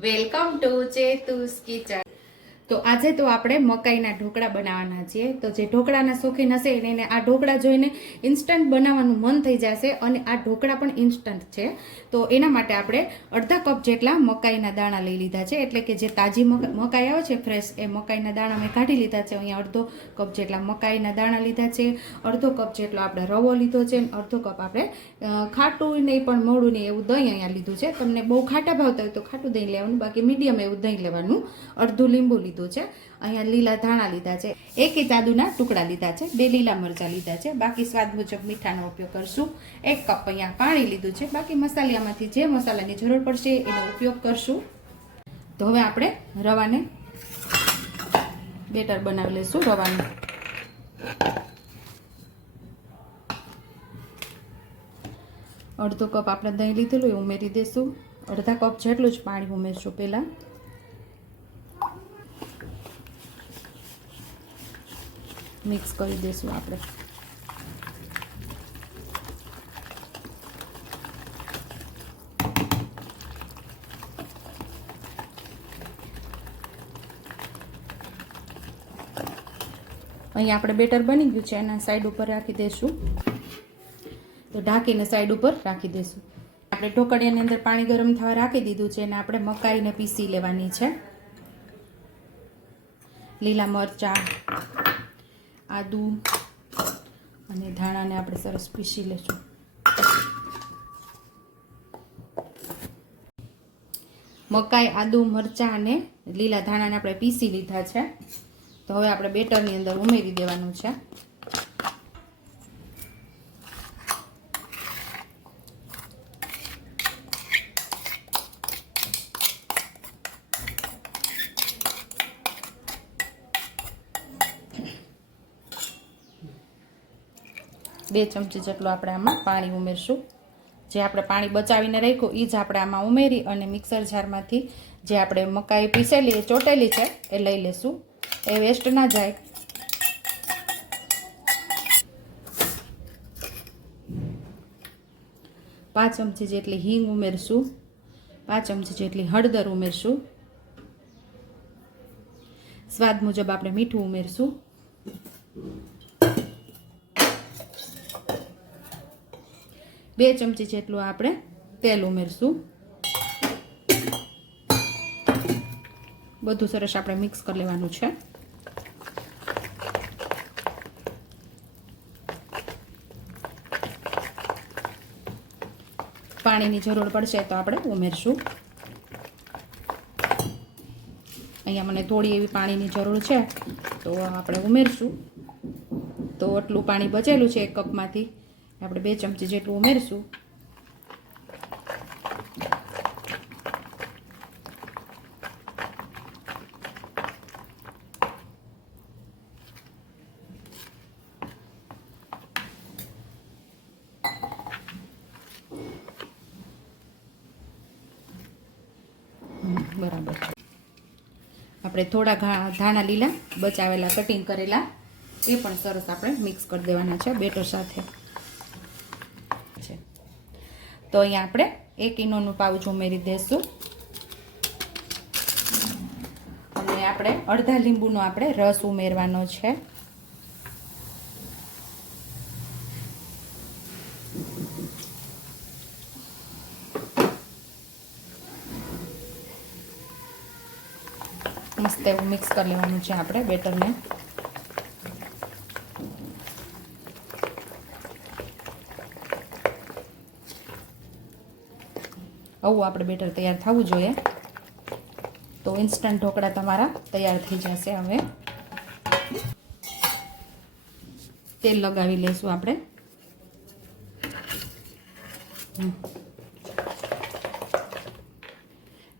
Welcome to ચેતુસ kitchen. તો આજે તો આપણે મકાઈના ઢોકળા બનાવવાના છીએ. તો જે ઢોકળાના શોખીન હશે એને આ ઢોકળા જોઈને ઇન્સ્ટન્ટ બનાવવાનું મન થઈ જશે અને આ ઢોકળા પણ ઇન્સ્ટન્ટ છે. તો એના માટે આપણે અડધા કપ જેટલા મકાઈના દાણા લઈ લીધા છે. એટલે કે જે તાજી મકા- મકાઈ આવે છે ફ્રેશ એ મકાઈના દાણા મેં કાઢી લીધા છે. અહીંયા અડધો કપ જેટલા મકાઈના દાણા લીધા છે. અડધો કપ જેટલો આપણે રવો લીધો છે અડધો કપ આપણે ખાટું નહીં પણ મોડું નહીં એવું દહીં અહીંયા લીધું છે. તમને બહુ ખાટા ભાવતા હોય તો ખાટું દહીં લેવાનું, બાકી મીડિયમ એવું દહીં લેવાનું. અડધું લીંબુ લીધું છે. અહીંયા લીલા ધાણા લીધા છે. એક ઇંચ આદુના ટુકડા લીધા છે. બે લીલા મરચાં લીધા છે. બાકી સ્વાદ મુજબ મીઠાનો ઉપયોગ કરશું. એક કપ અહીંયા પાણી લીધું છે. બાકી મસાલામાંથી જે મસાલાની જરૂર પડશે એનો ઉપયોગ કરશું. તો હવે આપણે રવાને બેટર બનાવી લઈશું રવાનું. અડધો કપ આપણે દહીં લીધેલું એ ઉમેરી દઈશું અડધા કપ જેટલું જ પાણી ઉમેરશું પહેલાં. મિક્સ કરી દઈશું આપણે. અહીંયા આપણે બેટર બની ગયું છે એના સાઈડ ઉપર રાખી દઈશું. તો ઢાંકીને સાઈડ ઉપર રાખી દઈશું. આપણે ઢોકળિયાની અંદર પાણી ગરમ થવા રાખી દીધું છે, અને આપણે મકાઈને પીસી લેવાની છે. લીલા મરચાં આદુ અને ધાણાને આપણે સરસ પીસી લઈશું મકાઈ, આદુ, મરચાં અને લીલા ધાણાને આપણે પીસી લીધા છે. તો હવે આપણે બેટરની અંદર ઉમેરી દેવાનું છે. બે ચમચી જેટલું આપણે આમાં પાણી ઉમેરશું. જે આપણે પાણી બચાવીને રાખ્યું એ જ આપણે આમાં ઉમેરી અને મિક્સર જારમાંથી જે આપણે મકાઈ પીસેલી એ ચોટેલી છે, એ લઈ લેશું. એ વેસ્ટ ના જાય. પાંચ ચમચી જેટલી હિંગ ઉમેરશું. પાંચ ચમચી જેટલી હળદર ઉમેરશું. સ્વાદ મુજબ આપણે મીઠું ઉમેરશું. બે ચમચી જેટલું આપણે તેલ ઉમેરશું. બધું સરસ આપણે મિક્સ કરી લેવાનું છે. પાણીની જરૂર પડશે તો આપણે ઉમેરશું. અહીંયા મને થોડી એવી પાણીની જરૂર છે, તો આપણે ઉમેરશું. તો આટલું પાણી બચેલું છે એક કપમાંથી. આપણે બે ચમચી જેટલું ઉમેરશું. બરાબર આપણે થોડા ધાણા લીલા, બચાવેલા કટિંગ કરેલા, એ પણ સરસ આપણે મિક્સ કરી દેવાના છે બેટર સાથે. તો અહીંયા આપણે એક ઇનોનું પાઉચ ઉમેરી દઈશું અને આપણે અડધા લીંબુનો આપણે રસ ઉમેરવાનો છે. મસ્ત એવું મિક્સ કરી લેવાનું છે આપણે બેટરને. આવું આપણે બેટર તૈયાર થવું જોઈએ. તો ઇન્સ્ટન્ટ ઢોકળા તમારા તૈયાર થઈ જશે હવે. તેલ લગાવી લઈશું આપણે.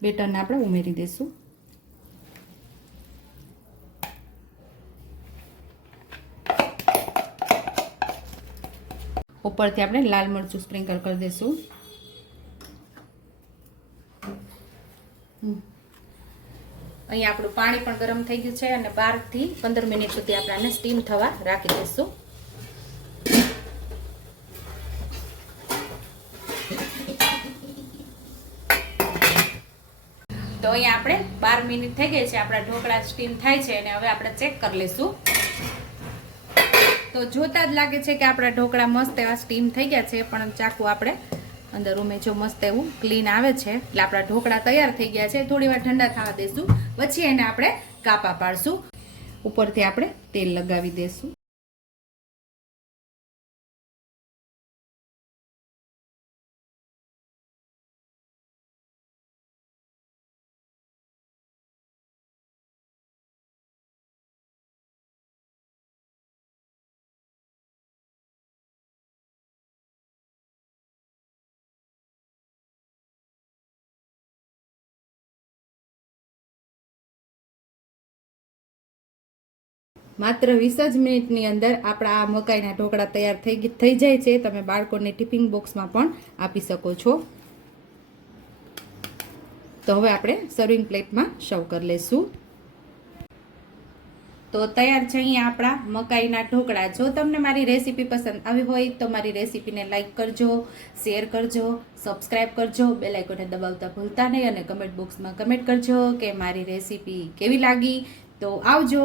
બેટરને આપણે ઉમેરી દઈશું ઉપરથી આપણે લાલ મરચું સ્પ્રિંકલ કરી દઈશું અહીંયા આપણું પાણી પણ ગરમ થઈ ગયું છે અને બારથી પંદર મિનિટ સુધી આપણે સ્ટીમ થવા રાખી દઈશું. તો અહીંયા આપણે બાર મિનિટ થઈ ગઈ છે, આપણા ઢોકળા સ્ટીમ થાય છે અને હવે આપણે ચેક કરી લઈશું. તો જોતા જ લાગે છે કે આપણા ઢોકળા મસ્ત એવા સ્ટીમ થઈ ગયા છે, પણ ચાકુ આપણે અંદર રૂમે જો મસ્ત એવું ક્લીન આવે છે. એટલે આપણા ઢોકળા તૈયાર થઈ ગયા છે. થોડી ઠંડા થવા દઈશું પછી એને આપણે કાપા પાડશું. ઉપરથી આપણે તેલ લગાવી દેશું. માત્ર વીસ જ મિનિટની અંદર આપણા આ મકાઈના ઢોકળા તૈયાર થઈ થઈ જાય છે. તમે બાળકોને ટિફિન બોક્સમાં પણ આપી શકો છો. તો હવે આપણે સર્વિંગ પ્લેટમાં સર્વ કરી લઈશું તો તૈયાર છે અહીંયા આપણા મકાઈના ઢોકળા. જો તમને મારી રેસીપી પસંદ આવી હોય તો મારી રેસીપીને લાઇક કરજો શેર કરજો સબસ્ક્રાઇબ કરજો બેલાઇકોને દબાવતા ભૂલતા નહીં અને કમેન્ટ બોક્સમાં કમેન્ટ કરજો કે મારી રેસીપી કેવી લાગી. તો આવજો.